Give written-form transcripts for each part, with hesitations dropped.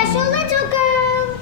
special little girl.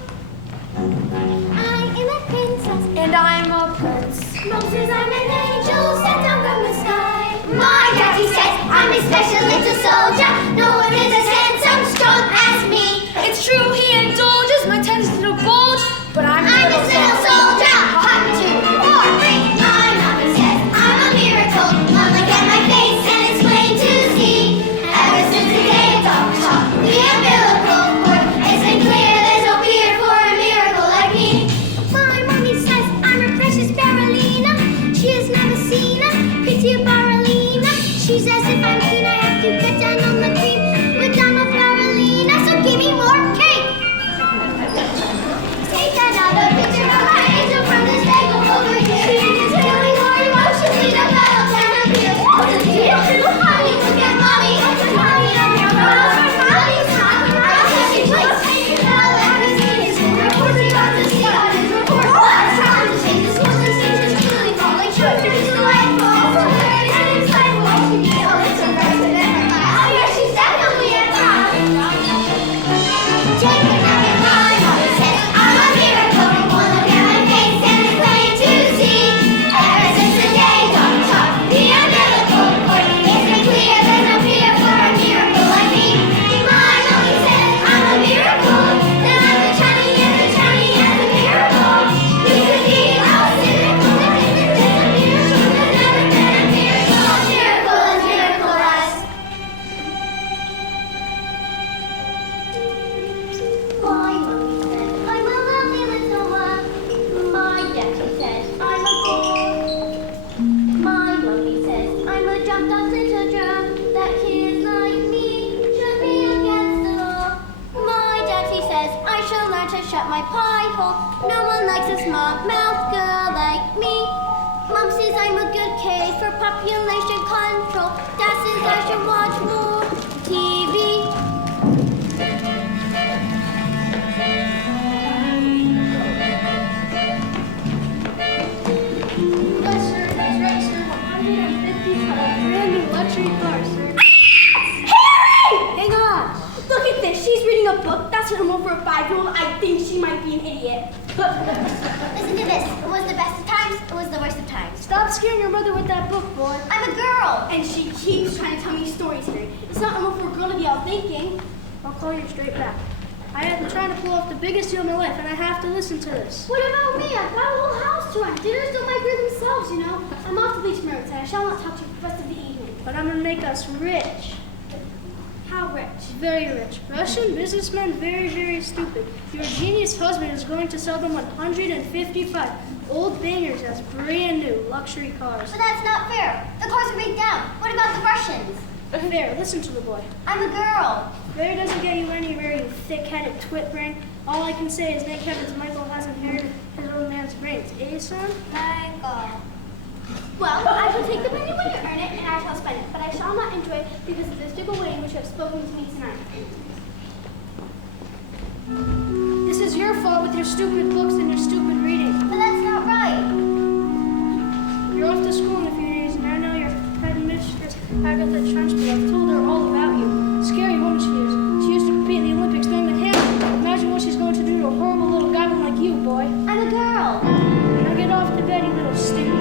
I am a princess. And I'm a prince. Mom says I'm an angel sent down from the sky. My daddy says I'm a special little soldier. No one is as handsome, strong as me. It's true, he indulges my tenderness to bulge, but I'm a little soldier. 1, 2, 4, 3. My mommy says I'm a miracle. One look at my face and it's plain to see. Ever since the day of Dr. Talk, the umbilical cord, it's been clear there's no fear for a miracle like me. My mommy says I'm a precious Barolina. She has never seen a prettier Barolina. She says if I'm keen I have to cut down on the cream, but I'm a Barolina, so give me more cake. Take another picture of my angel from this angle over here. She is feeling more emotionally than battle can appear. What's the deal? Honey, look at mommy. Honey, I'm your mom. Mommy's hot. She plays. Now everything is in report. We got to see on his report. It's time to change this course and stage is truly falling short. It's delightful. So very insightful. Oh, it's a nice and ever. Oh, yeah, she's definitely a top. Take another line. Mommy says I'm a miracle. One look at my face and it's plain to see. Ever since the day Dr. Talk, the umbilical cord, it's been clear there's no fear for a miracle like me. My mommy says I'm a miracle. Then I'm the Chinese and the Chinese and the miracle. We could be all cynical. There's a miracle. There's never been a miracle. Miracle and miracle us. My mommy says I'm a lovely little one. My daddy says I'm a boy. My mommy says I'm a jumped up little drum. That kids like me should be against the law. My daddy says I shall learn to shut my pie hole. No one likes a smart mouth girl like me. Mom says I'm a good case for population control. Dad says I should watch more TV. Yes, sir. That's right, sir. 155 brand new luxury cars, sir. Hang on. Look at this. She's reading a book. That's normal for a 5-year-old. I think she might be an idiot. Listen to this. It was the best of times. It was the worst of times. Stop scaring your mother with that book, boy. I'm a girl. And she keeps trying to tell me stories here. It's not normal for a girl to be out thinking. I'll call you straight back. I have been trying to pull off the biggest deal in my life, and I have to listen to this. What about me? I've got a whole house to run. Dinners don't migrate themselves, you know. I'm off to Beach Merits, and I shall not talk to you for the rest of the evening. But I'm gonna make us rich. How rich? Very rich. Russian businessmen, very, very stupid. Your genius husband is going to sell them 155 old bangers as brand new luxury cars. But that's not fair. The cars are break down. What about the Russians? There, listen to the boy. I'm a girl. Fair doesn't get you anywhere, you thick-headed twit brain. All I can say is thank heavens Michael has inherited his old man's brains. Eh, son? Michael. Well, I shall take the money when you earn it, and I shall spend it. But I shall not enjoy it because of the stupid way in which you have spoken to me tonight. This is your fault with your stupid books and your stupid reading. But that's not right. You're off to school in a few days, and I know your headmistress, Agatha Trenchfield. I've told her all about you. Scary woman she is. She used to compete in the Olympics playing with Hamilton. Imagine what she's going to do to a horrible little goblin like you, boy. I'm a girl. Now get off to bed, you little stinker.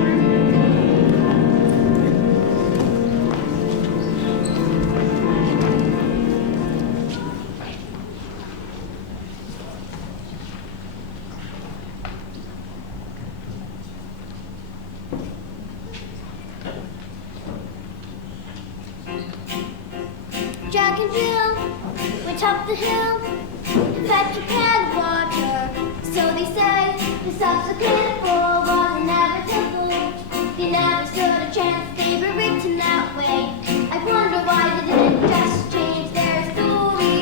Jack and Jill went up the hill to fetch a can of water. So they say the subsequent fall was inevitable. They never stood a chance, they were written that way. I wonder why they didn't just change their story.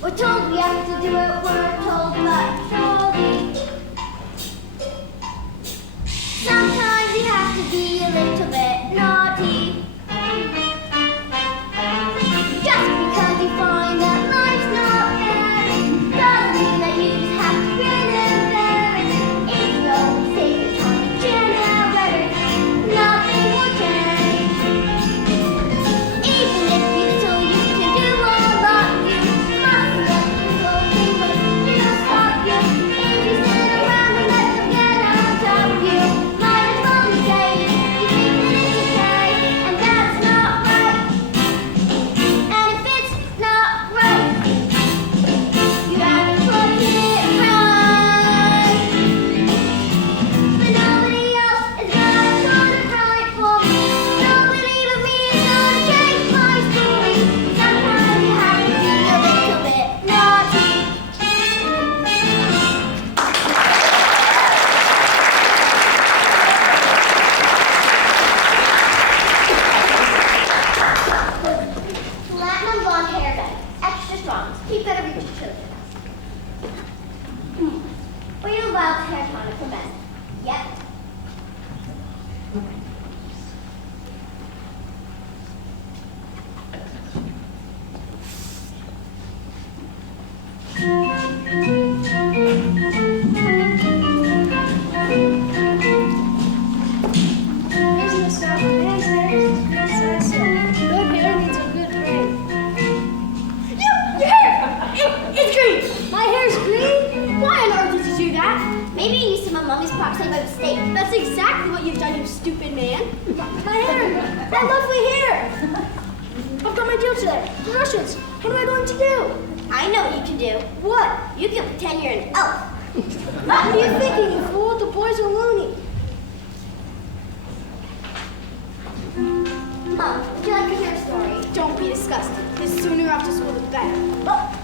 We're told we have to do it, we're told but surely. Sometimes you have to be a little bit naughty. Just because you find that life's not fair doesn't mean that you just have to grin and bear it. If you always take your time to generate, nothing will change. My hair! My lovely hair! I've got my deal today. The Russians. What am I going to do? I know what you can do. What? You can pretend you're an elf. What are you thinking, you fool? The boys are loony. Mom, would you like to hear a story? Don't be disgusted. The sooner you're off to school, the better. Oh.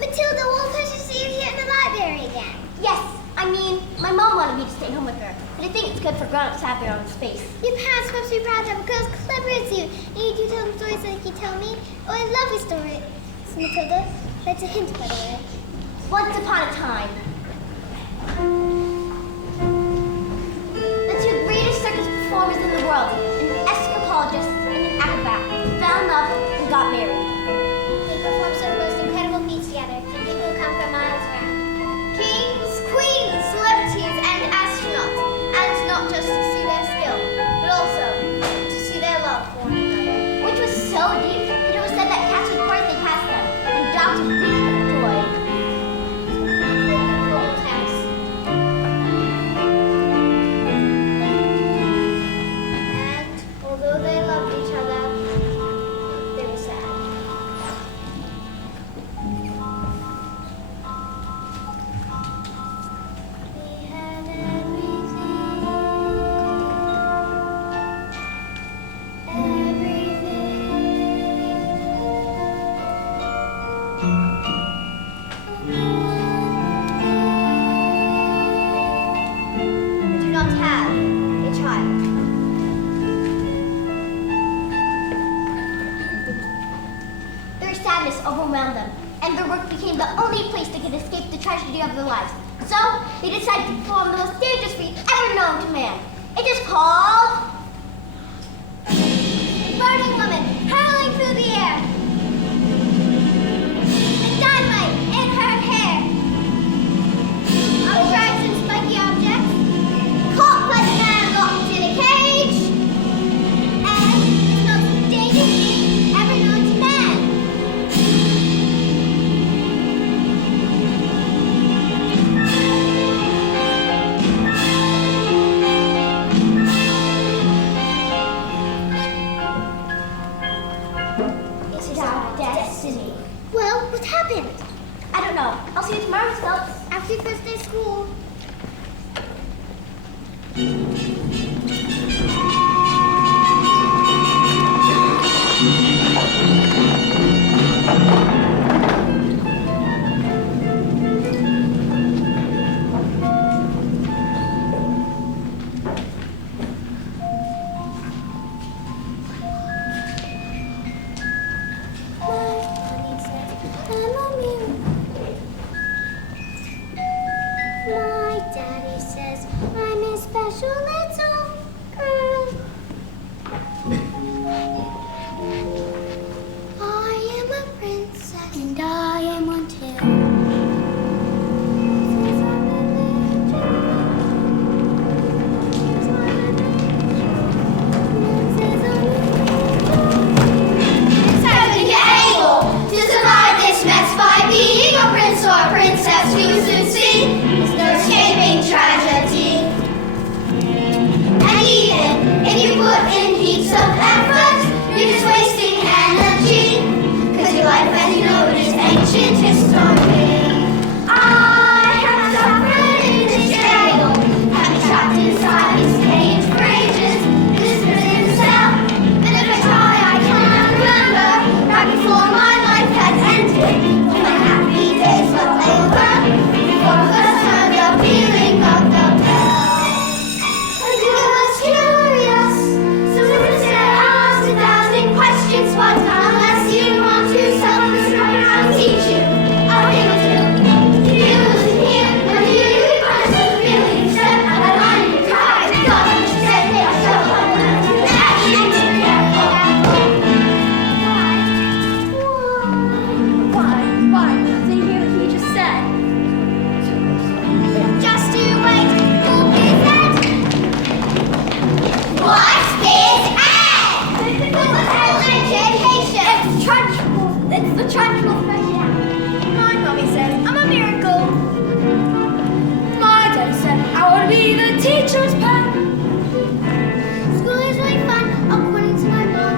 Matilda, what a pleasure to see you here in the library again. Yes, I mean, my mom wanted me to stay home with her, but I think it's good for grown-ups to have their own space. Your parents must be proud to have a girl as clever as you. And you do tell them stories like you tell me. Oh, I love your story. So, Matilda, that's a hint, by the way. Once upon a time, the two greatest circus performers in the world, an escapologist and an acrobat, found love and got married. They perform some of the most incredible feats together, and people who come from miles around. Kings, queens, celebrities, and astronauts. And it's not just to see their skill, but also to see their love for one another. Which was so deep that it was said that cats would hardly pass them, and dogs would leap with joy. And although they loved each other, they were sad. We had We do not have a child. Their sadness overwhelmed them, and their work became the only place they could escape the tragedy of their lives. So, they decided to perform the most dangerous feat ever known to man. It is called burning woman hurling through the air. And dynamite in her hair. Objects and spiky objects. Caught by the man locked in a cage. And it's the most dangerous thing ever known to man. try to thresh it out. My mommy says I'm a miracle. My daddy said I want to be the teacher's pet. School is really fun, according to my mom.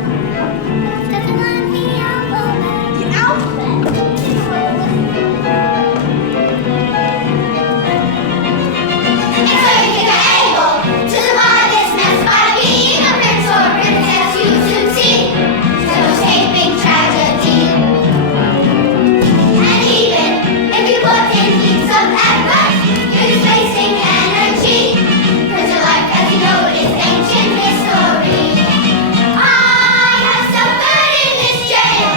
Doesn't learn the alphabet. The alphabet? And so you think you're able to survive this mess by being a prince or princess you soon see. So escaping tragedy. And even if you put in heaps of effort, you're just wasting energy. 'Cause your life, as you know, is ancient history. I have suffered in this jail.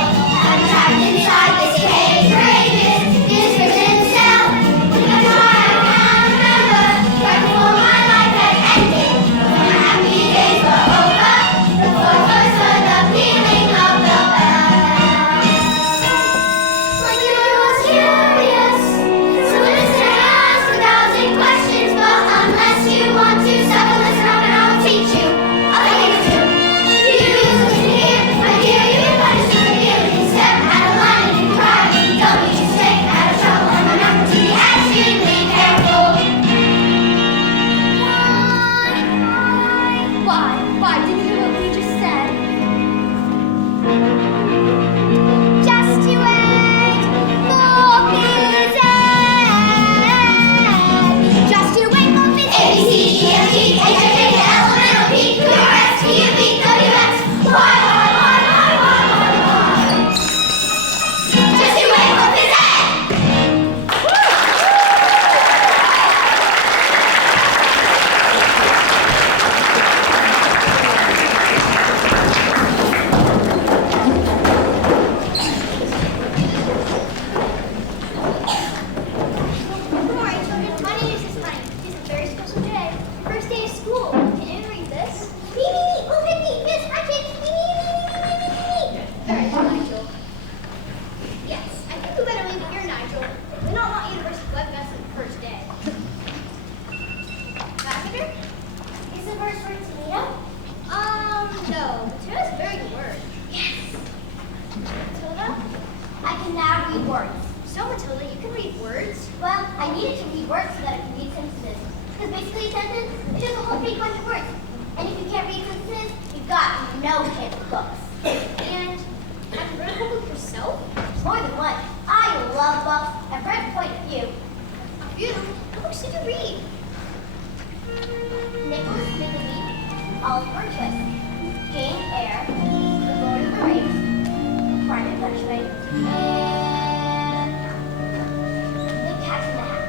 I'm trapped inside this cage for ages. This prison cell. That's why I can't remember right before my life had ended. When my happy days were over. Before first heard the pealing of the bell. Like you was curious, so listen and ask 1,000 questions. But unless you want to suffer, listen up and I'll teach you. I'll take it too. You listen here, my dear, you can punish your feelings. Step out of line and you cry. Don't you stay out of trouble and remember to be extremely careful. Why? Didn't you hear what we just said? Just you wait for his end. Just you wait for his end. A, B, C, D, F, G, H, I, J, K, L, M, N, O, P, Q, R, S, T, U, V, W, X, Y. Just you wait for his end. Good morning, children. My name is Honey. It's a very special day. First day of school. Can you read this? Me. Oh, Vicky. Miss, I can. Me. Very good, Nigel. Yes, I think we better leave here, Nigel. We don't want you to risk web mess on the first day. MatildaJr? Is the first word tomato? No. Tomato's a very good word. Yes. Matilda? I can now read words. So, Matilda, you can read words? Well, I needed to read words so that I can read sentences. Because basically a sentence is just a whole big bunch of words. And if you can't read sentences, you've got no chance of books. And have you read a whole book yourself? More than one. I love books. I've read quite a few. A few? What books did you read? Nicholas Nickleby, Oliver Twist, Jane Eyre, The Lord of the Rings, Pride and Punishment, and The Cat in the Hat.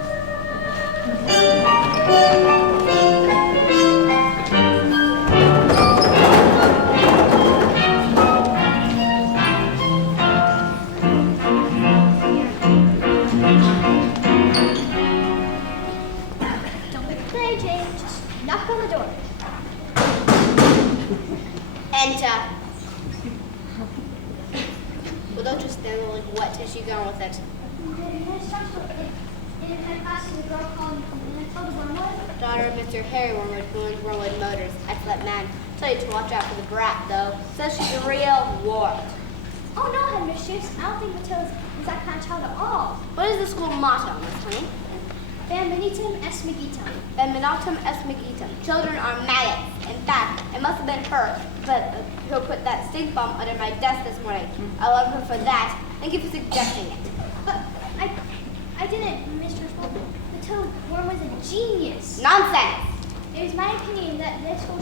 Don't make a play, Jane. Just knock on the door. Enter. Well, don't just stand there like what is she going with it? Daughter of Mr. Harry Wormwood, who owns Wormwood Motors. Excellent man. Tell you to watch out for the brat, though. Says she's a real wart. Oh, no, headmistress. I don't think Matilda's that kind of child at all. What is the school motto, Miss Honey? Bambinitum est magitum. Bambinatum est magitum. Children are maggots. In fact, it must have been her who put that stink bomb under my desk this morning. I love her for that. Thank you for suggesting it. But I didn't, Mistress. Matilda Wormwood's a genius. Nonsense! It is my opinion that this school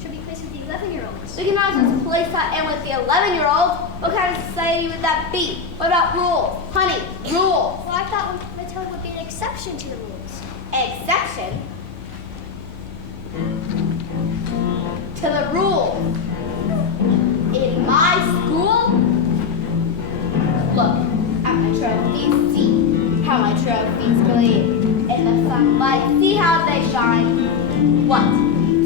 should be placed with the 11-year-olds. We cannot just place that in with the 11-year-olds. What kind of society would that be? What about rules? Honey, rules. Well, I thought Matilda would be an exception to the rules. Exception to the rules. In my school? Look at my trophies. See how my trophies gleam in the sunlight. See how they shine. What do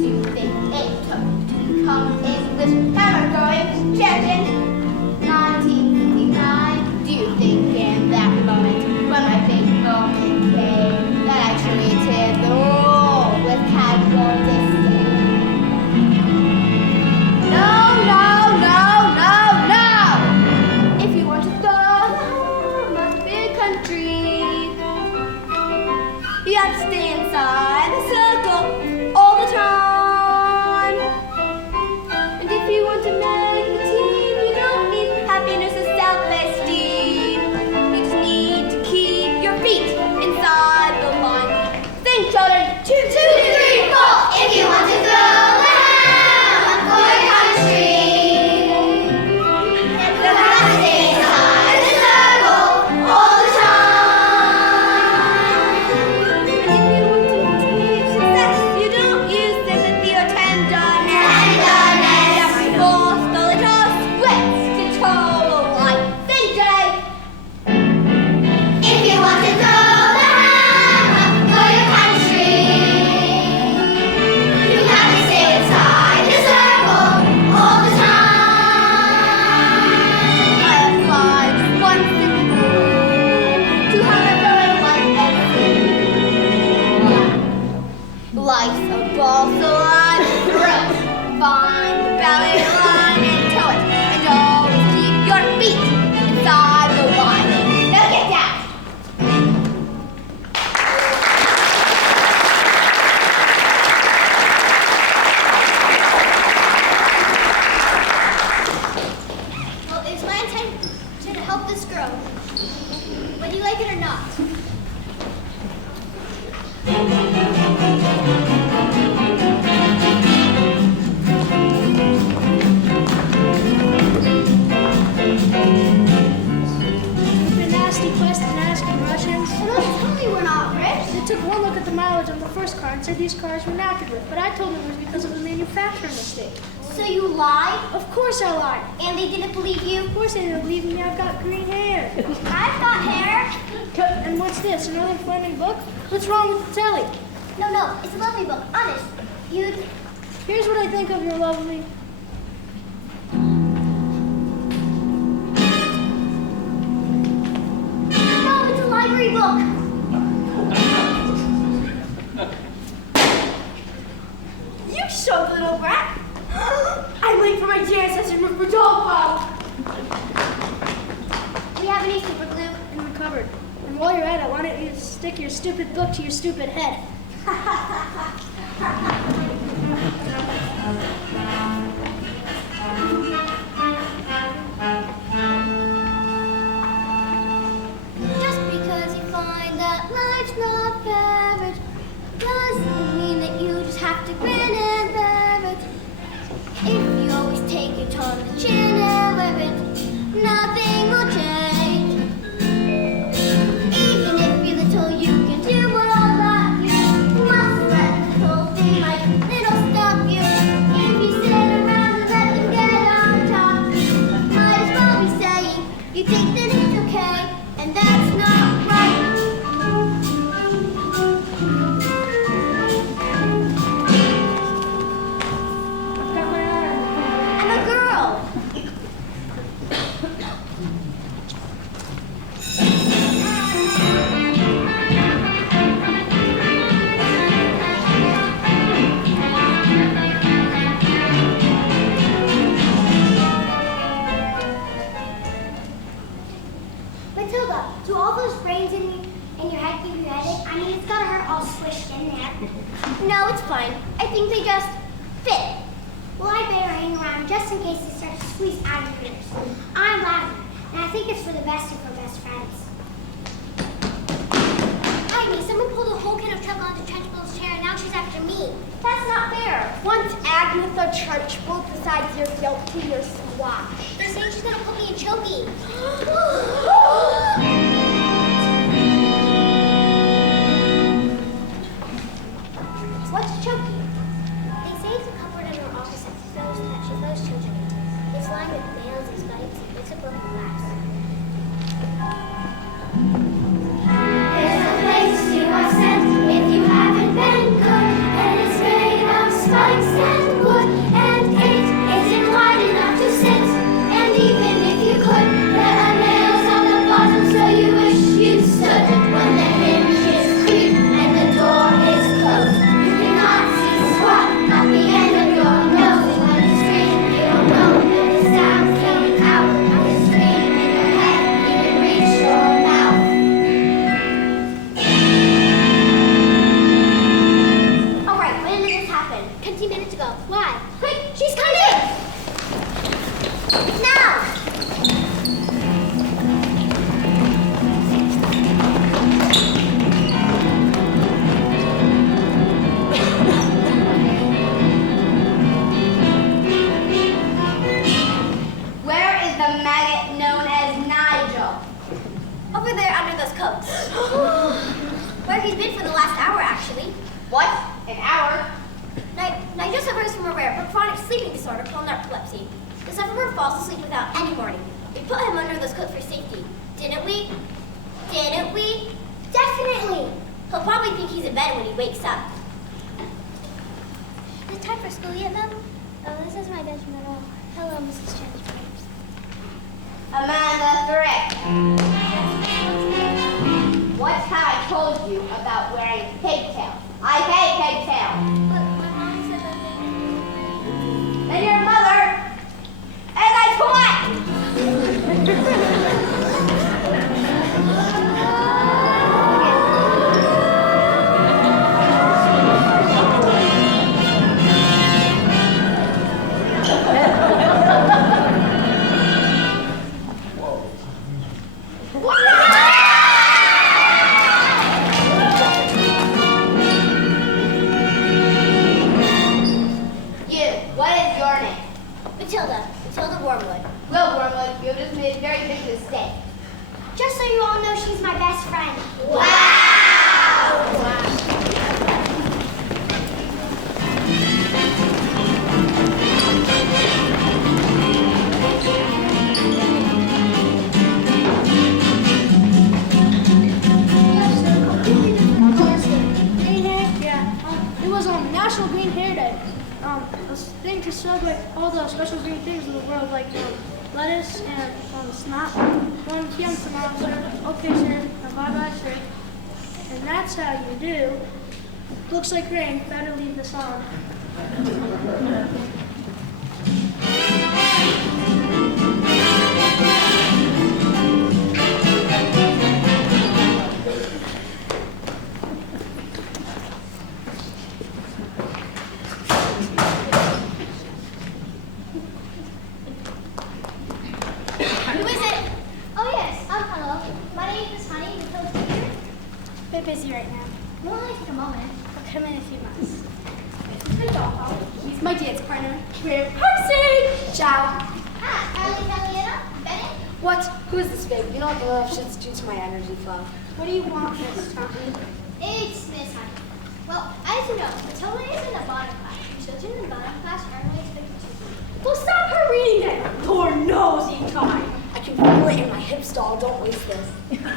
you think it took to become English hammer-throwing champion? 1959. Do you think in that moment, when my big moment came, that I treated the rule with casual disdain? No, no, no, no, no! If you want to throw these cars were knackered with, but I told them it was because of a manufacturing mistake. So you lied? Of course I lied. And they didn't believe you? Of course they didn't believe me. I've got green hair. I've got hair. And what's this? Another flaming book? What's wrong with the telly? No, it's a lovely book. Honest. Here's what I think of your love of me. No, it's a library book. You showed little brat. I'm late for my jazz session with Rodolfo. Do you have any super glue? In the cupboard. And while you're at it, why don't you stick your stupid book to your stupid head? Just because you find that life's not fair, it doesn't mean that you just have to grin and bear it. If you always take it on the chin and wear it, nothing will change. Even if you're little, you can do all that. You must let little thing like little stop you. If you sit around and let them get on top, might as well be saying you think that it's okay, and that's not right. I've got my eye on it. I'm a girl. Matilda, do all those brains in your head give you a headache? I mean, it's gotta hurt all squished in there. No, it's fine. I think they just fit. Well, I better hang around just in case they start to squeeze out of your ears. I'm laughing, and I think it's for the best of her best friends. Ivy, someone pulled a whole can of trouble onto Trunchbull's chair, and now she's after me. That's not fair. Once Agatha Trunchbull decides you're guilty, you're squashed. They're saying she's gonna put me in choking. What's choking? They say it's a cupboard in her office that she throws children into. It's lined with nails and spikes and bits of broken glass. There's a place you are sent if you haven't been good, and it's made of spikes and wood, and it isn't wide enough to sit. And even if you could, there are nails on the bottom, so you wish you stood. When the hinges creak and the door is closed, you cannot see squat at the end of your nose. When you scream, you don't know that the sound's coming out. And the scream in your head, you can reach your mouth. All right, when did this happen? 20 minutes ago. Why? Quick, she's coming! Now! Where is the maggot known as Nigel? Over there under those coats. Where he's been for the last hour, actually. What? An hour? Nigel suffers from a rare but chronic sleeping disorder called narcolepsy. The sufferer falls asleep without any warning. We put him under those coats for safety. Didn't we? Didn't we? Definitely. He'll probably think he's in bed when he wakes up. Is it time for school yet, Mom? Oh, this is my bedroom at all. Hello, Mrs. Transformers. Amanda Thrift. What have I told you about wearing pigtails? I hate pigtails. But my mom said that they... And your mother. And that's what? Matilda Wormwood. Well, Wormwood, you have just made a very big mistake. Just so you all know, she's my best friend. Wow! a thing to celebrate all the special green things in the world, like lettuce and snot. 1 p.m. tomorrow, sir. Okay, sir. Now bye-bye, sir. And that's how you do. Looks like rain. Better leave this on. Who is it? Oh, yes. Hello. My name is Honey. MatildaJr. Bit busy right now. We'll only take a moment. I'll come in a few months. He's my dance partner. We're Percy! Ciao. Hi, Elena. Bennett. What? Who is this babe? You don't know if it's due to my energy flow. What do you want, Miss Tommy? It's Miss Honey. Well, as you know, Matilda is in the bottom class. Children in the bottom class are only expected to be. Well, stop her reading it. Poor nosy time. I can feel it in my hip stall. Don't waste this. Girls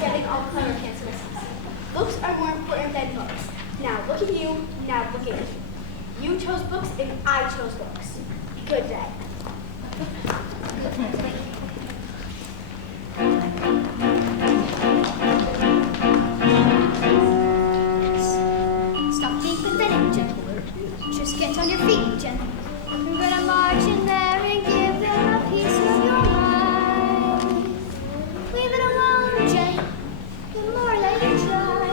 getting all clever cancer. Books are more important than books. Now look at you. Now look at you. You chose books and I chose books. Good day. Stop being pathetic, Jen. Just get on your feet, Jen. You're gonna march in there and give them a piece of your mind. Leave it alone, Jen. The more that you try,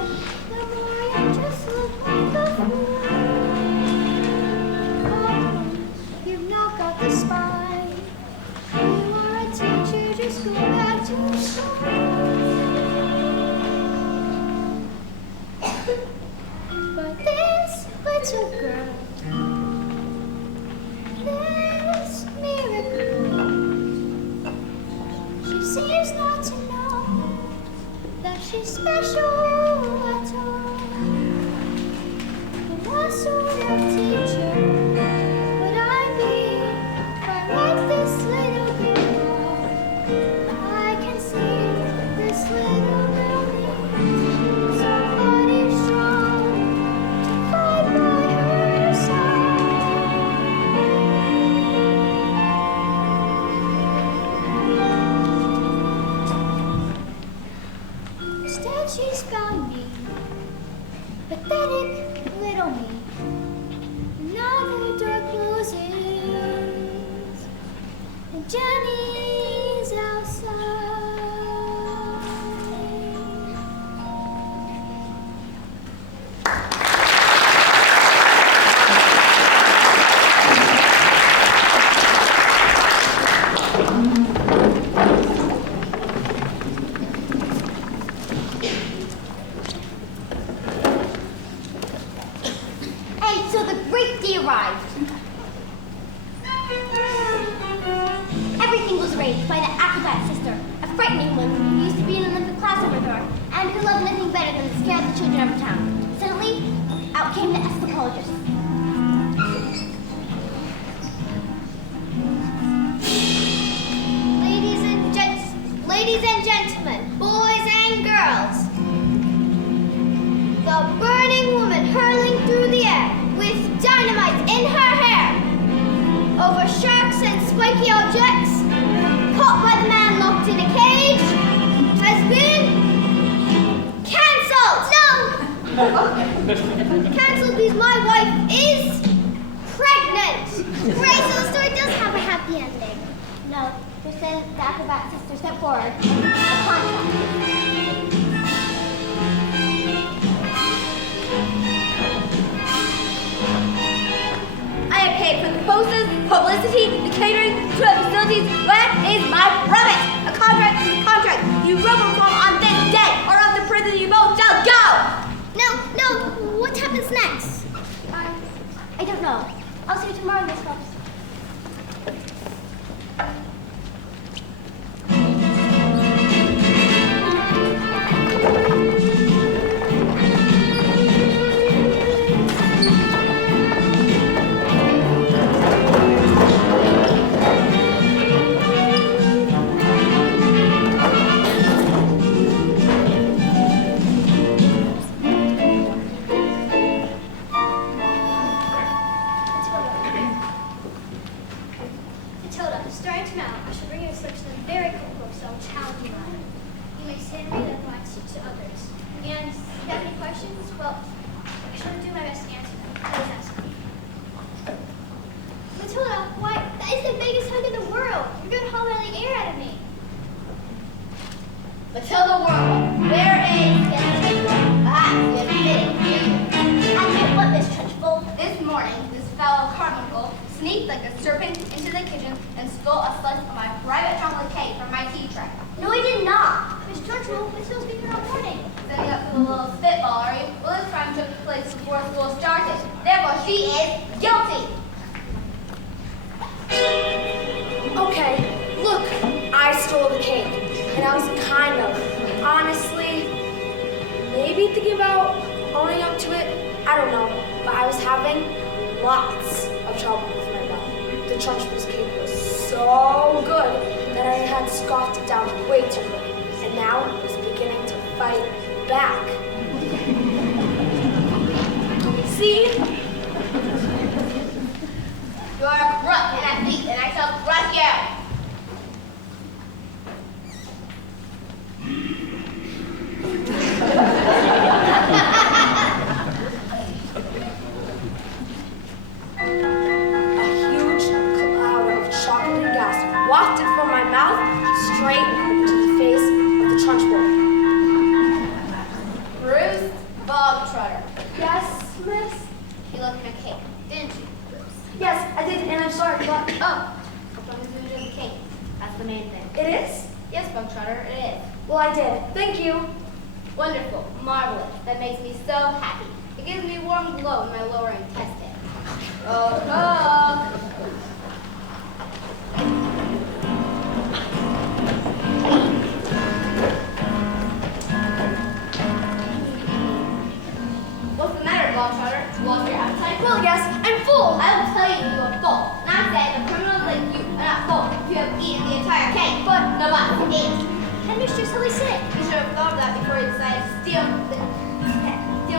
the more you just look like a fool. Oh, you've not got the spine. You are a teacher, just go back to school. But this little girl, this miracle, she seems not to know that she's special at all. What sort of teacher would I be if I like this little girl? I can see this little girl needs somebody strong to fight by her side. Instead, she's found me, pathetic little me. Now the door closes, and Jenny's outside. And so the great day arrived. Everything was arranged by the acrobat sister, a frightening woman who used to be in an Olympic class with her, and who loved nothing better than to scare the children of her town. Suddenly, out came the escapologist. Ladies and gentlemen, boys and girls, the burning woman hurling through the air with dynamite in her hair over sharks and spiky objects, caught by the man locked in a cage, has been cancelled. No! Cancelled because my wife is pregnant. Right, so the story does have a happy ending. No, just then the acrobat sister stepped forward a contract. I have paid for the posters, publicity, the catering, tour facilities. Where is my profit? A contract is a contract. You will perform on this day, or else the prison you both shall go. No, what happens next? I don't know. I'll see you tomorrow, Miss Phelps. fellow carbuncle sneaked like a serpent into the kitchen and stole a slice of my private chocolate cake from my tea tray. No, I did not. Miss Churchill, we're still speaking on morning. Setting up for the little spitballery, well, this crime took place before school started. Therefore, she is guilty. Okay, look, I stole the cake, and I was kind of, honestly, maybe thinking about owning up to it. I don't know, but I was having lots of trouble with my mouth. The Trunchbull's cake was so good that I had scoffed it down way too quick, and now I was beginning to fight back. See? You are a crook and a thief, and I shall crush you. A huge cloud of chocolatey gas wafted from my mouth straight into the face of the Trunchbull. Bruce Bogtrotter. Yes, miss? You looked at a cake, didn't you, Bruce? Yes, I did, and I'm sorry, but Oh, as long as you did the cake. That's the main thing. it is? Yes, Bogtrotter, it is. Well, I did. Thank you. Wonderful, marvelous. That makes me so happy. It gives me a warm glow in my lower intestine. Oh, oh. What's the matter, Bogtrotter? Lost your appetite? Well, yes, I'm full. I will tell you are full. And I said the criminals like you are not full. You have eaten the entire cake. But no one ate. And Mr. Silly Sick. You should have thought of that before you decided to steal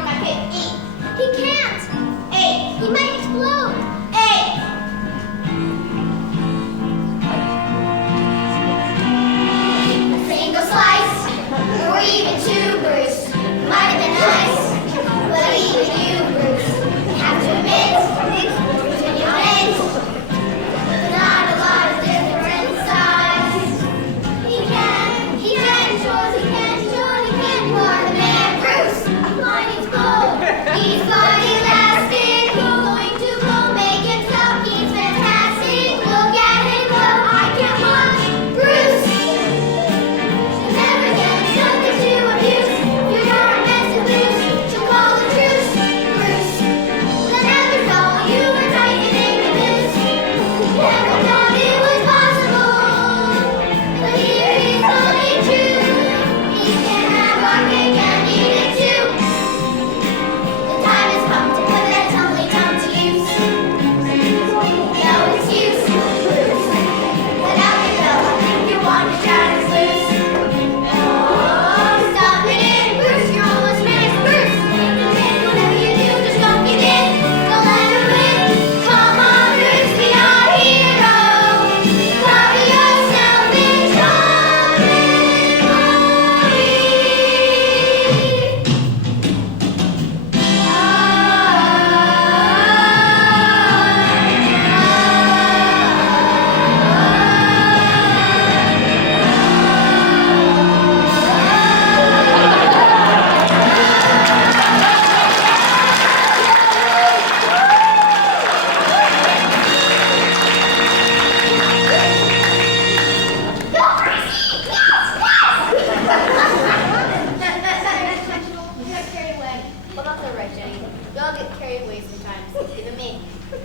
my cake. Eat. He can't. Eat. He might explode. Eat. A single slice, or even two, Bruce, might have been nice. But even you, Bruce, have to admit, between your legs, not a lot of different size. He can, sure he can, more the man, Bruce. Lightning's bold, he's flying elastic, going to blow, make himself, he's fantastic. Look at him go, I can't watch, Bruce. Never get something to abuse. You're not meant to lose. She'll call the truce, Bruce. The never saw you were tightening the noose. Never thought it was possible, but here he's coming true. He can have our cake and eat it too. The time has come to put that tumbly tongue to use. No excuse, Bruce. Let out your bell. I think you want to shout us loose. Oh, stop it in, Bruce. You're almost finished, Bruce. Whatever you do, just don't give in. Don't let her win. Come on, Bruce, be our hero. Cover yourself in chocolate glory. You got carried away. Well, that's all right, Jenny. We all get carried away sometimes. Even me.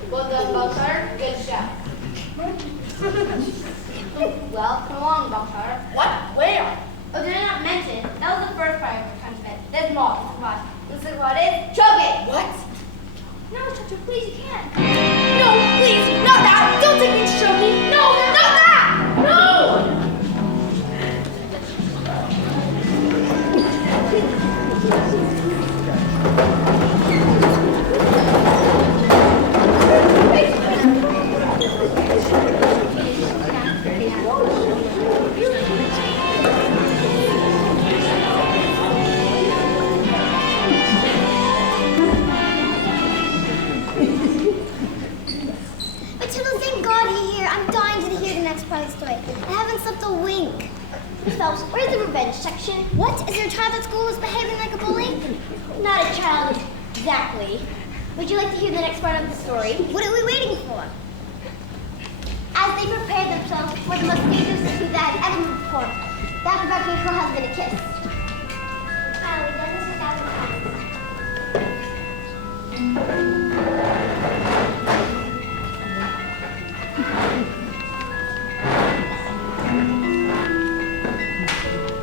Well done, Bogtrotter. Good show. Well, come along, Bogtrotter. What? Where? Oh, did I not mention? That was the first part of our time spent. There's more. It's a lot. This is what it is. Choke it. What? No, Chuck, please, you can't. No, please, not that. Don't take me to Shoki. No, not that. No. Matilda, thank God you're here. I'm dying to hear the next part of the story. I haven't slept a wink. Miss Phelps, where's the revenge section? What? Is your child at school was behaving like a bully? Not a child, exactly. Would you like to hear the next part of the story? What are we waiting for? As they prepared themselves for the most dangerous pursuit that had ever been performed, the acrobat gave her husband a kiss. Oh, we done this 1,000 times.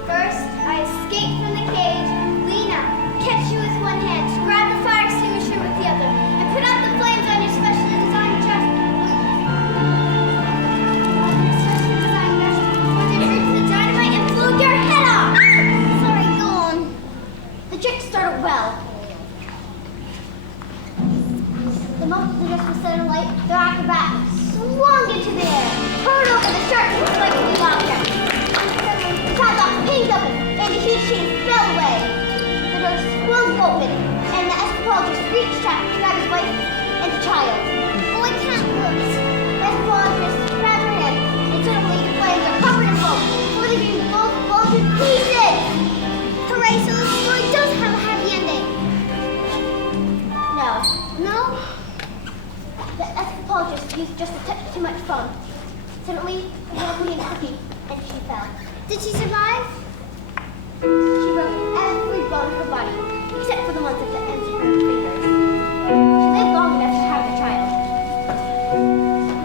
First, I escaped from the cage. Lena, catch you with one hand, grab the fire extinguisher with the other, and put out the flames on your specially designed dress. The dynamite and blew your head off! Sorry, go on. The trick started well. The moment the dress was set alight, the acrobat swung into the air, turned over the sharp like a new object. The padlock pinged open, and the huge chain fell away. The door swung open, and the escapologist reached out to grab his wife and the child. Oh, I can't look. The escapologist grabbed her hand, and suddenly the flames are covered in smoke, before they being both blown to pieces. Hooray, so the story does have a happy ending. No. No? The escapologist used just a touch too much foam. Suddenly, the hand became cookie, and she fell. Did she survive? She broke every bone in her body, except for the ones at the ends of her fingers. She lived long enough to have the child.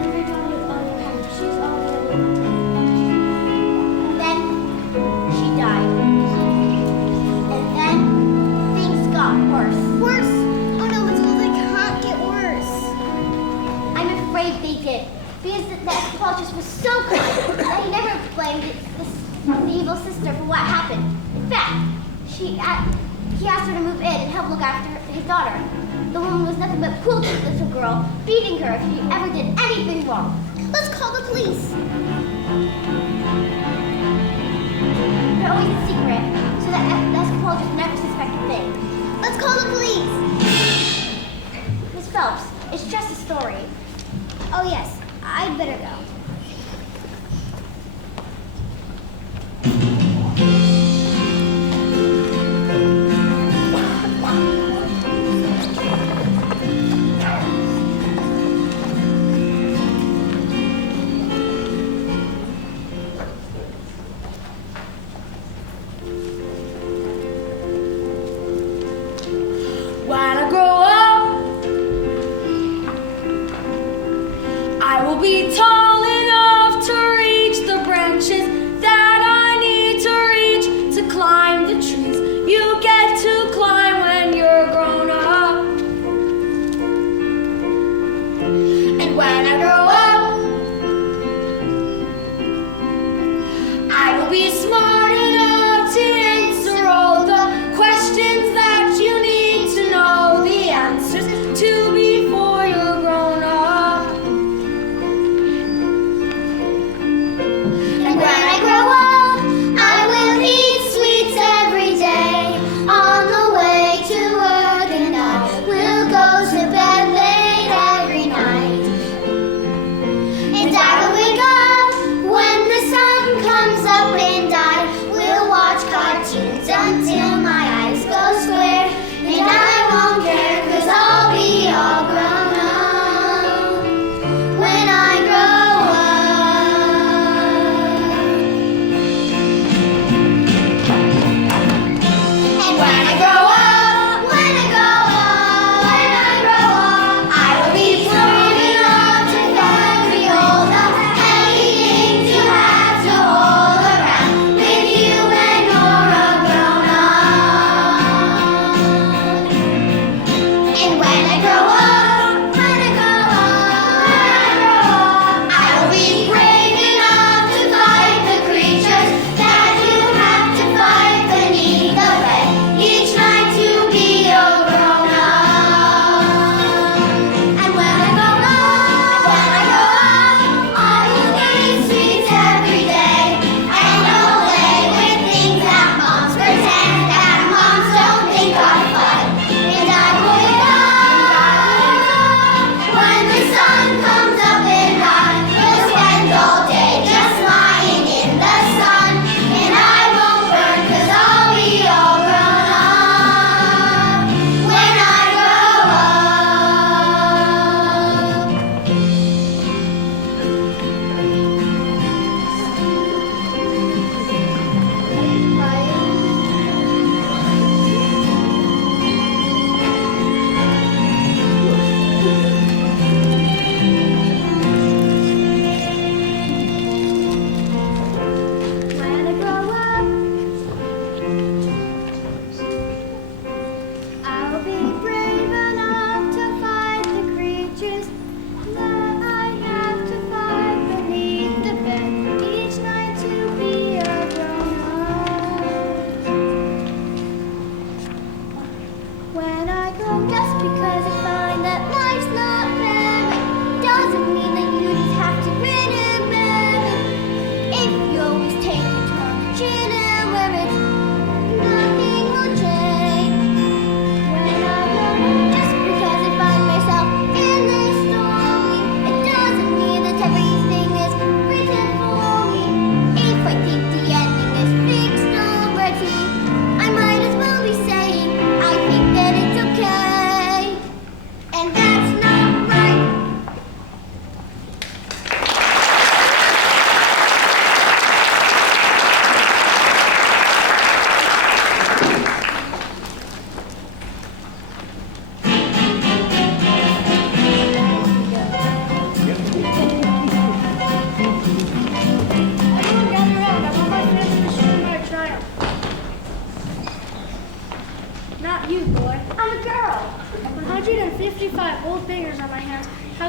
Everybody on your hand. She's already. And then, she died. And then, things got worse. Worse? Oh no, Matilda, they can't get worse. I'm afraid they did, because the escapologist was so kind that he never blamed the evil sister for what happened. In fact, he asked her to move in and help look after his daughter. The woman was nothing but cruel to the little girl, beating her if she ever did anything wrong. Let's call the police. But always a secret, so that the escapologist never suspected a thing. Let's call the police. Miss Phelps, it's just a story. Oh yes, I'd better go. When I grow up, I will be tall enough to reach the branches that I need to reach to climb the trees you get to climb when you're grown up. And when I grow up, I will be smart enough to answer all the questions that you need to know the answers to before you're grown up. And when I grow up, I will eat sweets every day on the way to work, and I will go to bed late every night.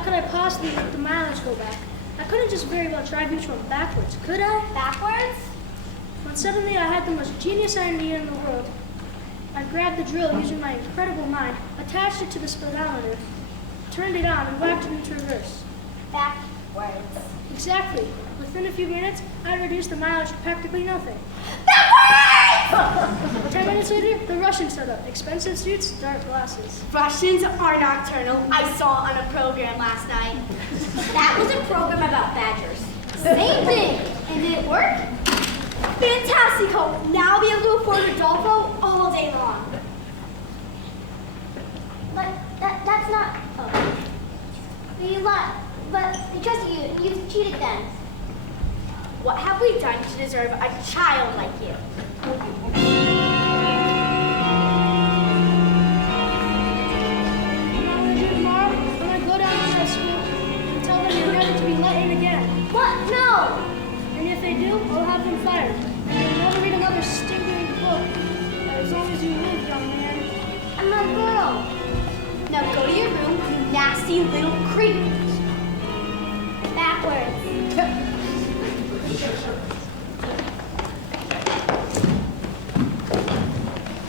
could I possibly make the mileage go back? I couldn't just very well drive each one backwards, could I? Backwards? When suddenly I had the most genius idea in the world. I grabbed the drill using my incredible mind, attached it to the speedometer, turned it on, and whacked it into reverse. Backwards. Exactly. Within a few minutes, I reduced the mileage to practically nothing. Backwards! 10 minutes later, the Russians showed up. Expensive suits, dark glasses. Russians are nocturnal. I saw on a program last night. That was a program about badgers. Same thing. And did it work? Fantastico! Now I'll be able to afford Rodolfo all day long. But that's not. Oh. You lied. But they trusted you, and you cheated them. What have we done to deserve a child like you? You know what I'm gonna do tomorrow? I'm gonna go down to that school and tell them you're never to be let in again. What? No! And if they do, I'll have them fired. You'll never read another stinking book as long as you live, young man. I'm not a girl. Now go to your room, you nasty little creep. Backwards.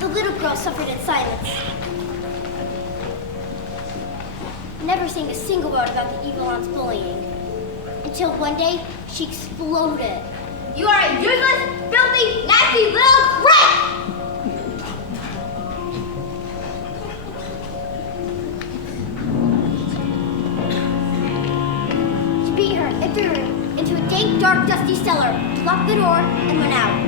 The little girl suffered in silence, never saying a single word about the evil aunt's bullying, until one day she exploded. You are a useless, filthy, nasty little crap! She beat her and threw her into a dank, dark, dusty cellar, locked the door, and went out.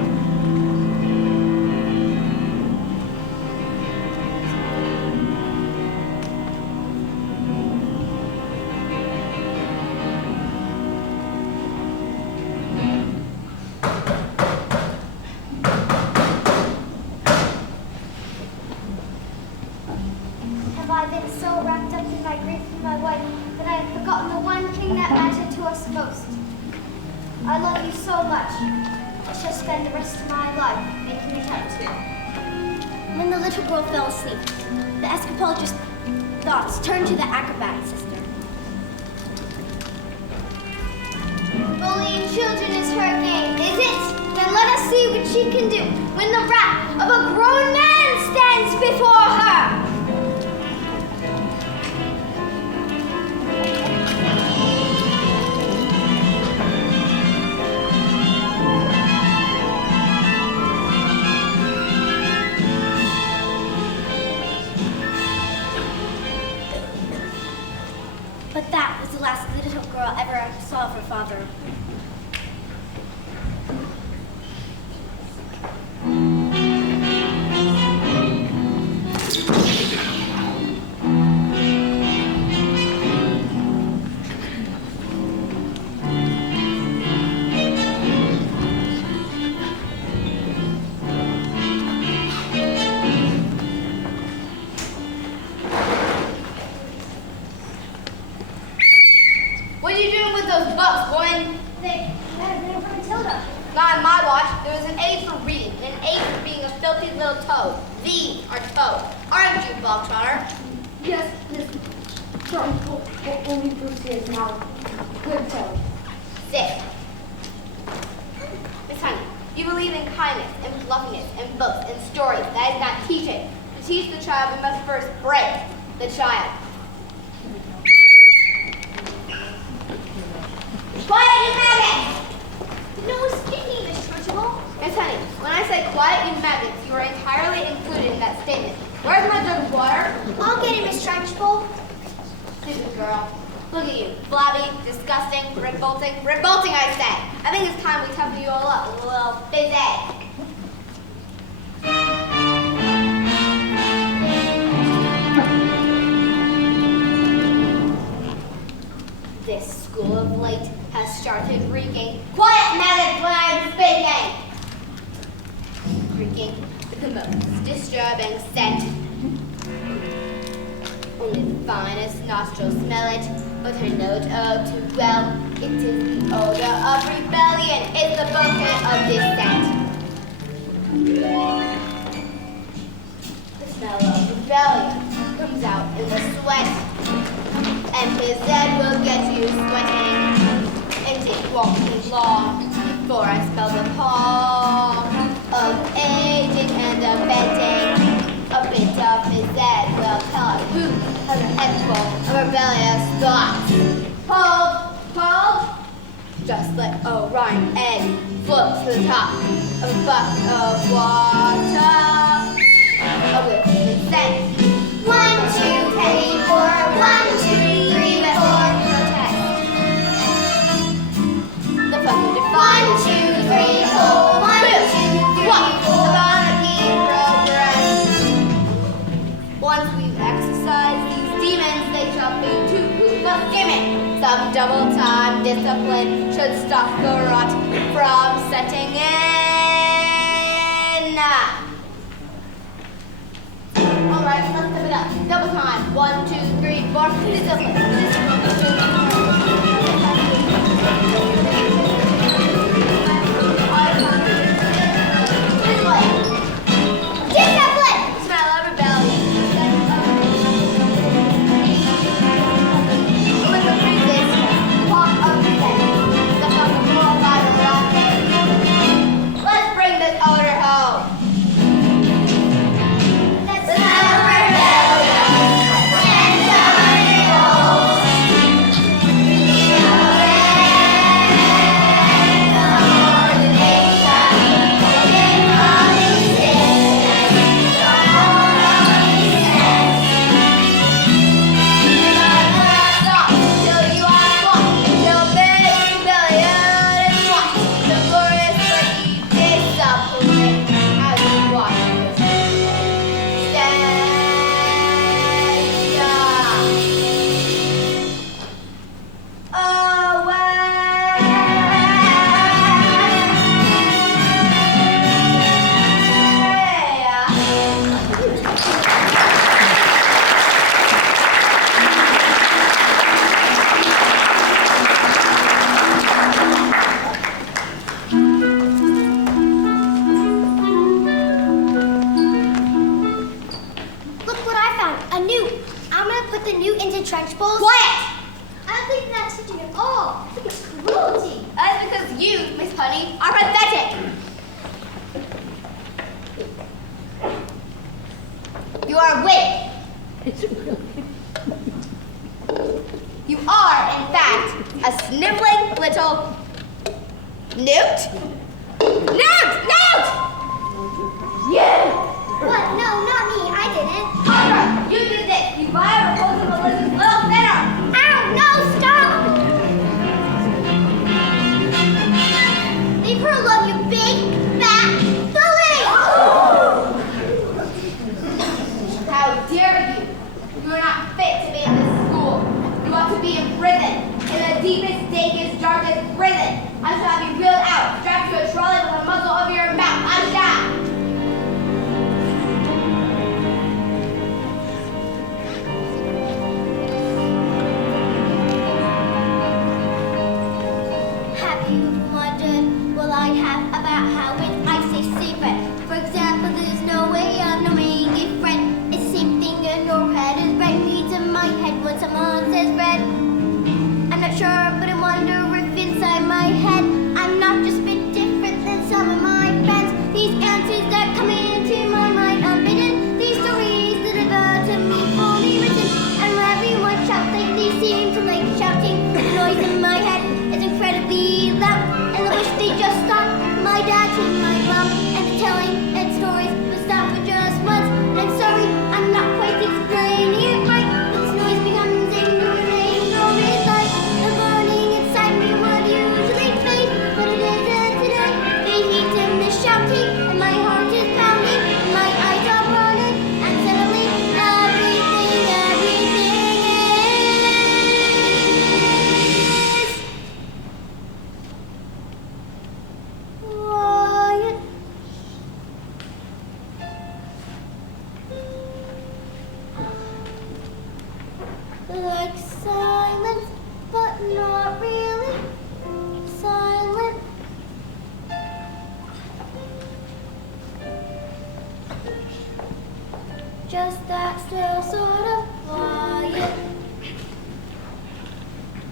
Have I been so wrapped up in my grief for my wife that I have forgotten the one thing that mattered to us most? I love you so much. I shall spend the rest of my life making it up to you. When the little girl fell asleep, the escapologist's thoughts turned to the acrobatic sister. Bullying children is her game, is it? Then let us see what she can do when the wrath of a grown man stands before her. But that was the last the little girl ever saw of her father. What are you doing with those books, woman? They were for Matilda. Not on my watch. There was an A for reading, and an A for being a filthy little toad. These are toad. Aren't you, Bogtrotter? Yes, Miss Charlie, only Brucey is now good toad. Sit. Miss Honey, you believe in kindness and fluffiness and books and stories. That is not teaching. To teach the child, we must first break the child. Quiet, you maggots! No speaking, Miss Trunchbull. Miss Honey, when I say quiet, you maggots, you are entirely included in that statement. Where's my jug of water? I'll get it, Miss Trunchbull. Stupid girl. Look at you. Flabby, disgusting, revolting. Revolting, I say. I think it's time we toughen you all up with a little fizz. This school of late has started reeking. Quiet, maggots, when I'm speaking! Reeking with the most disturbing scent. Only the finest nostrils smell it, but her nose, oh, too well. It is the odor of rebellion. It's the bouquet of dissent. The smell of rebellion comes out in the sweat and his head will get you sweating. And it won't be long before I spell the palm of aging and abetting. A bit of his head will tell us who has a head full of rebellious thoughts. Hold, hold. Just let Orion egg float to the top of a bucket of water. A whip is sent. 1, 2, 3, 4. 1, 2, 3, 4. Protest. The fucking 1, 2, 3, 4. 1, 2, 3, 4. What? The monarchy progress. Once we've exercised these demons, they shall be too weak for skimming. Some double-time discipline should stop the rot from setting in. All right, let's step it up. Double time. 1, 2, 3, 4. Discipline. This way. Discipline! Smell of rebellion. With the resist, walk of resent, the fucking moral fighter rocket. Let's bring this odor home. The smell of rebellion and of revolt. Stop till you are one, till this rebellion is one. The glorious break discipline as you watch this Look what I found. A new. I'm gonna put the new into trench bowls. Quiet! I don't think that's teaching at all. I think it's cruelty. That's because you, Miss Honey, are pathetic. You are weak. You are, in fact, a sniveling little newt. Newt! Newt! You! What? No, not me. I didn't. Contra, you did this. You vile repulsive malicious little sinner. Ow! No! Stop! Leave her alone, you big, fat bully! How dare you? You are not fit to be in this school. You ought to be in prison. In the deepest, dankest, darkest prison. I shall have you wheeled out, strapped to a trolley with the muzzle over your mouth. I shall. Have you wondered what I have about how when I say secret? For example, there's no way of knowing if red is the same thing in your head as red means in my head when someone says red. I'm not sure, but I wonder if inside my head I'm not just a bit different than some of my friends. These answers that come into my mind unbidden, these stories that are to me fully written, and when everyone shouts like they seem to like shouting, the noise in my head is incredibly loud, and I wish they just stopped. My dad to my mom, and they're telling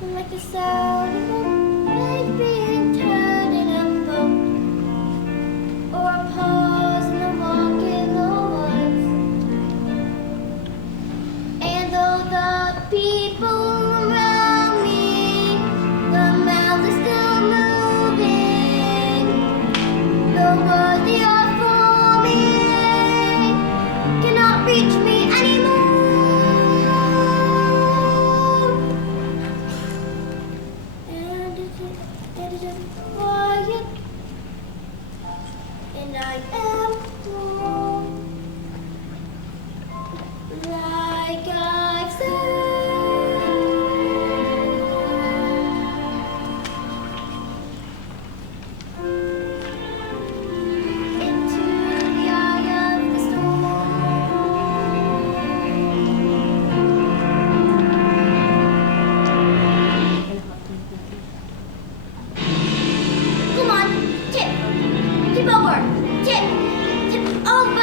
like the sound of a page being turned in a book, or a pause in the walk in the woods. And though the people around me, the mouths are still moving, the words they are forming cannot reach me anymore. And it is quiet, and I am wrong, like I've said. Into the eye of the storm. Come on, tip over, tip over.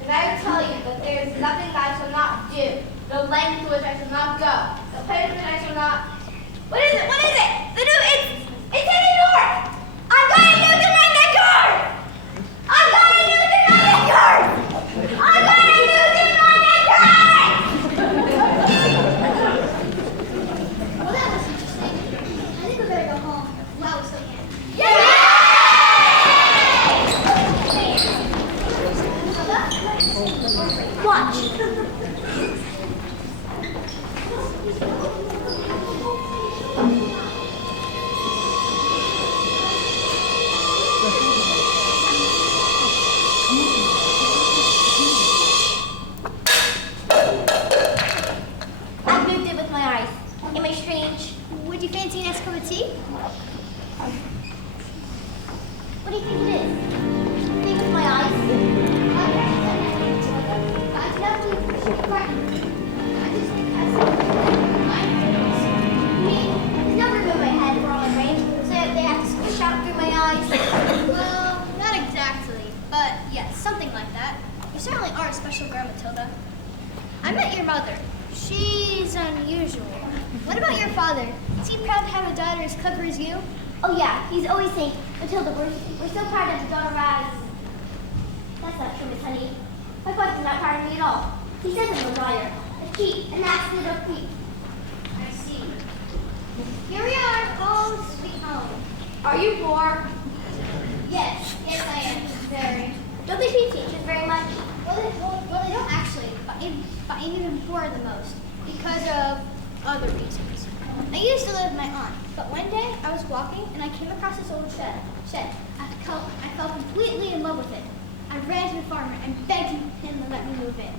And I tell you that there is nothing I shall not do, no length to which I shall not go, no place which I shall not. What is it? What is it? It's heading north! I got a news in my neck guard! I got a news in my neck guard! I got a news in my neck guard! Well, that was interesting. I think we better go home while we still can. Watch. I moved it with my eyes. Am I strange? Would you fancy a nice cup of tea? What do you think it is? Think with my eyes. Never move my head or my brain, so they have to squish out through my eyes. Well, not exactly, but yes, something like that. You certainly are a special girl, Matilda. I met your mother. She's unusual. What about your father? Is he proud to have a daughter as clever as you? Oh yeah, he's always saying, Matilda, we're so proud of the daughter as... That's not true, Miss Honey. My father's not proud of me at all. He says I'm a liar, a cheat, and that's little creep. I see. Here we are, home sweet home. Are you poor? Yes, I am. Very. Don't they pay teachers very much? Well, they don't actually, but even poorer the most because of other reasons. I used to live with my aunt, but one day I was walking and I came across this old shed. I fell completely in love with it. I ran to the farmer and begged him to let me move in.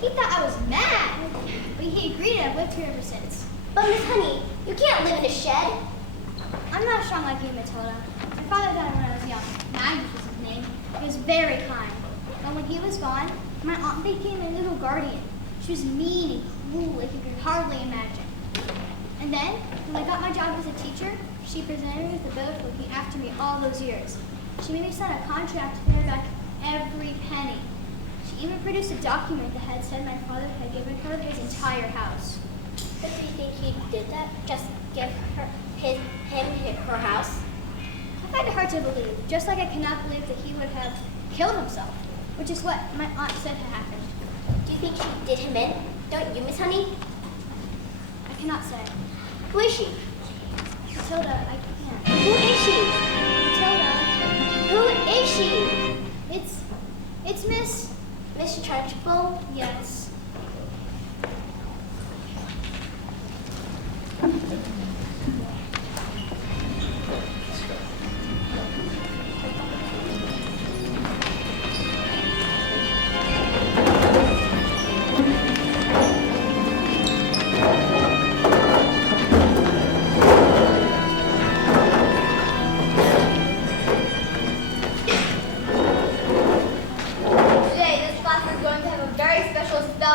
He thought I was mad, but he agreed and I've lived here ever since. But Miss Honey, you can't live in a shed. I'm not strong like you, Matilda. My father died when I was young. Magnus was his name. He was very kind. And when he was gone, my aunt became a little guardian. She was mean and cruel like you could hardly imagine. And then, when I got my job as a teacher, she presented me with the bill for looking after me all those years. She made me sign a contract to pay her back every penny. She even produced a document that had said my father had given her his entire house. But do you think he did that? Just give him her house? I find it hard to believe, just like I cannot believe that he would have killed himself, which is what my aunt said had happened. Do you think she did him in? Don't you, Miss Honey? I cannot say. Who is she? Matilda, I can't. Who is she? Matilda, Who is she? it's Miss... Miss Trunchbull? Yes. Today, this class is going to have a very special spell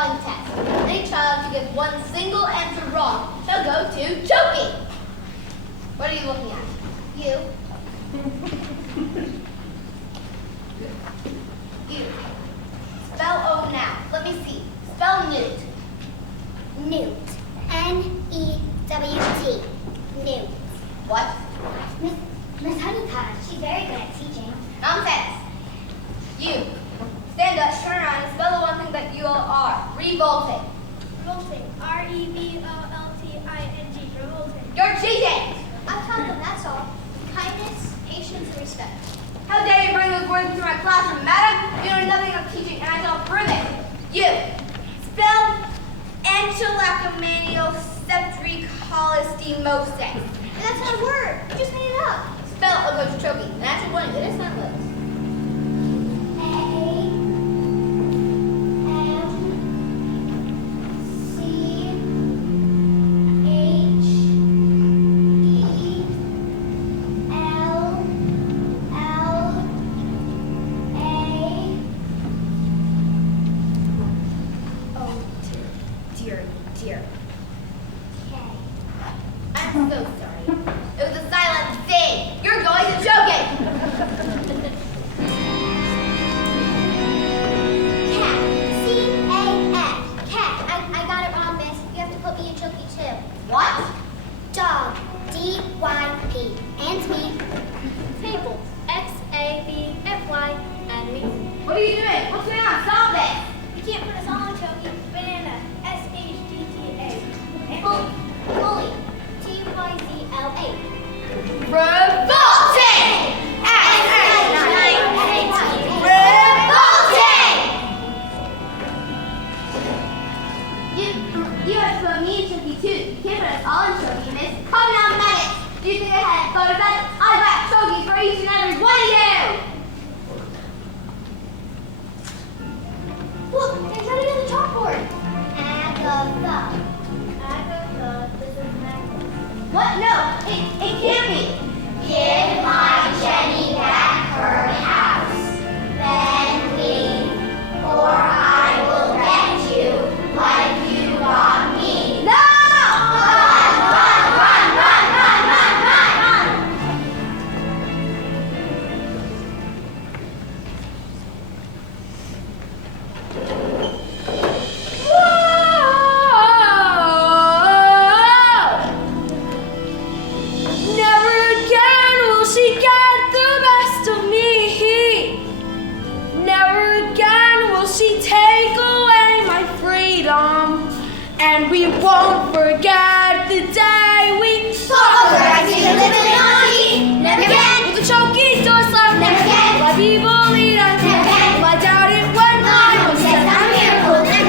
How dare you bring those words into my classroom, madam? You know nothing of teaching, and I shall prove it. You, spell enterocomanioseptricholestemoses. That's not a word. You just made it up. Spell ogochochoki. An actual one. It is not lips. Dear. I'm so sorry. It was a silent C. You're going to choke it. Cat. C-A-F. Cat. I got it wrong, miss. You have to put me in Choky too. What? Dog. D-Y-P. And me. Table. X-A-B-F-Y. And me. What are you doing? What's going on? Stop this! You can't put us all in Choky. Banana. S-H-D-T-A. Bully. T-Y-Z-L-A. Revolting! You have to put me in Choky too. You can't put us all in Choky, miss. Come now, minutes! Do you think I hadn't thought of that? I got Choky for each and every one of you! Look, there's something on the chalkboard. Agatha. This is Magda. What? No, it can't be. Give my Jenny back her house. Then leave, or I will get you like you got me. No! Run! Never again will she get the best of me. Never again will she take away my freedom. And we won't forget the day we Never again. With the choky door slammed. Never again. Why people lead us. Never again. Well, I doubt it when I was Says I'm a miracle. Never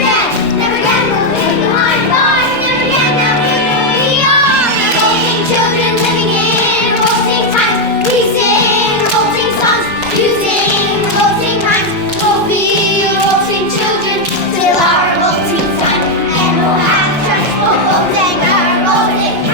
again. We'll leave behind. Bye. Never again. Now we are revolting children living in revolting times. We sing revolting songs, using revolting rhymes. We'll be revolting children till our revolting time, and we'll have church revolting, revolting.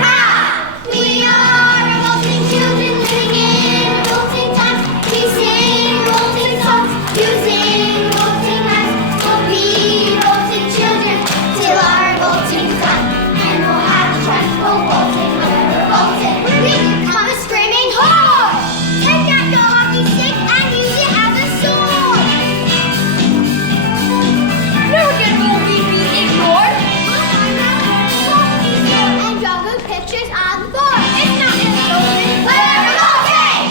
We are revolting children living in revolting times. We sing revolting songs, using revolting rhymes. We'll be revolting children till our revolting time, and we'll have church revolting, revolting. We come a screaming whore. Take out your hockey stick and use it as a sword. Never again will we be ignored. And draw good pictures on the board. It's not in the open. We're revolting.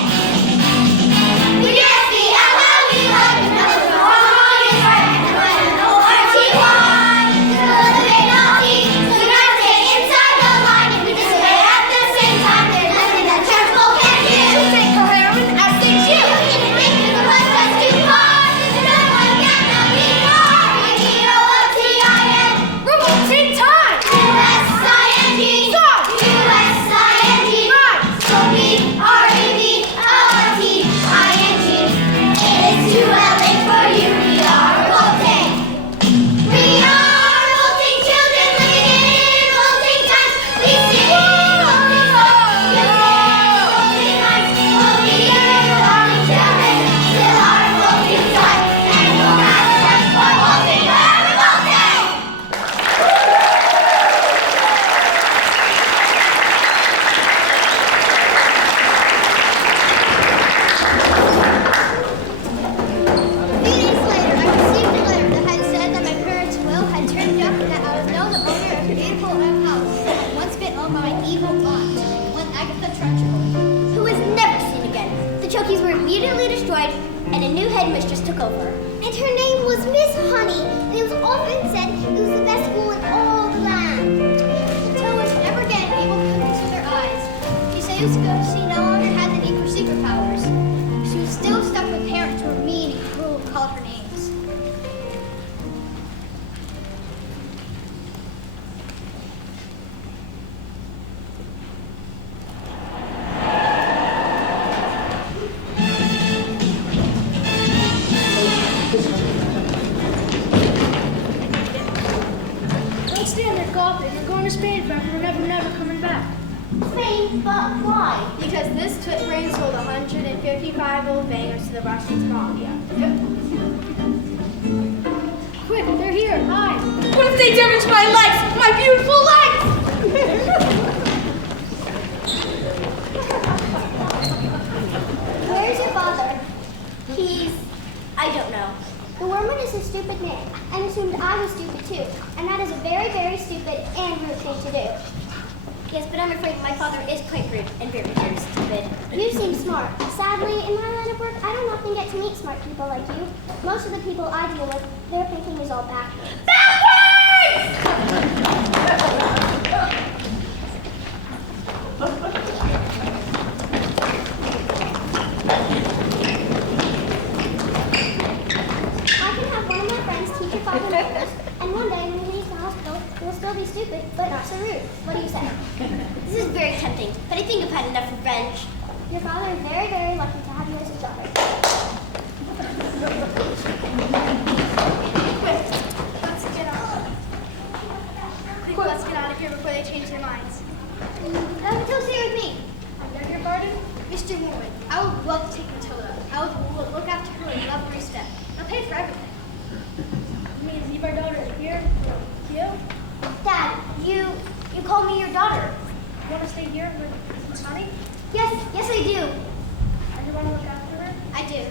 We just see how well we look. No, the wrong is right. And when an O-R-T-Y, the naughty, so we gotta stay inside the line. If we disobey at the same time, there's nothing that church folk can do. She'll take her heroin as they You chew. didn't think you could push us too far. There's no one can know me more. U-O-T-I-N. Revolting time. U-S-I-N-G. Stop. U-S-I-N-G. So we R-E-V-O-L-T-I-N-G. It is too early for you. We are revolting. We are revolting children living in revolting times. We sing revolting songs, using revolting rhymes. We'll be revolting children till our revolting time, and we'll have church revolting. We're revolting. A few days later, I received a letter that had said that my parents' will had turned up and that I was now the owner of a beautiful old house that had once been owned by my evil aunt, one Agatha Trunchbull, who was never seen again. The Chokies were immediately destroyed, and a new headmistress took over. And her name was Miss Honey, and it was often said it was the best school in all the land. Until was never again able to fix with her eyes. She said she no longer had the need for superpowers. She Why? Because this twit brain sold 155 old bangers to the Russians for India. Quick, they're here. Hi. What if they damage my legs? My beautiful legs! Where's your father? I don't know. The wormwood is a stupid name, and assumed I was stupid too. And that is a very, very stupid and rude thing to do. Yes, but I'm afraid my father is quite rude and very, very stupid. You seem smart. Sadly, in my line of work, I don't often get to meet smart people like you. Most of the people I deal with, their thinking is all backwards. I can have one of my friends teach your father manners, and one day when he leaves the hospital, he will still be stupid, but not so rude. What do you say? This is very tempting, but I think I've had enough revenge. Your father is very, very lucky to have you as his daughter. Let's get out. Quick, let's get out of here before they change their minds. Matilda's here with me. I beg your pardon? Mr. Warren, I would love to take Matilda. I would look after her and love every step. I'll pay for everything. You mean leave our daughter here for you? Dad, you call me your daughter. You want to stay here with Miss Honey? Yes, I do. And you want to look after her? I do.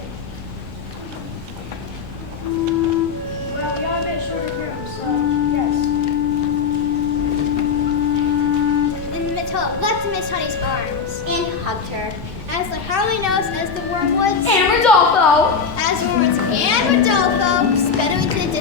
Well, we are a bit short of room, so yes. And Matilda left Miss Honey's arms. And hugged her. As the Harley knows, as the Wormwoods, And Rodolfo! as Wormwoods and Rodolfo sped away to the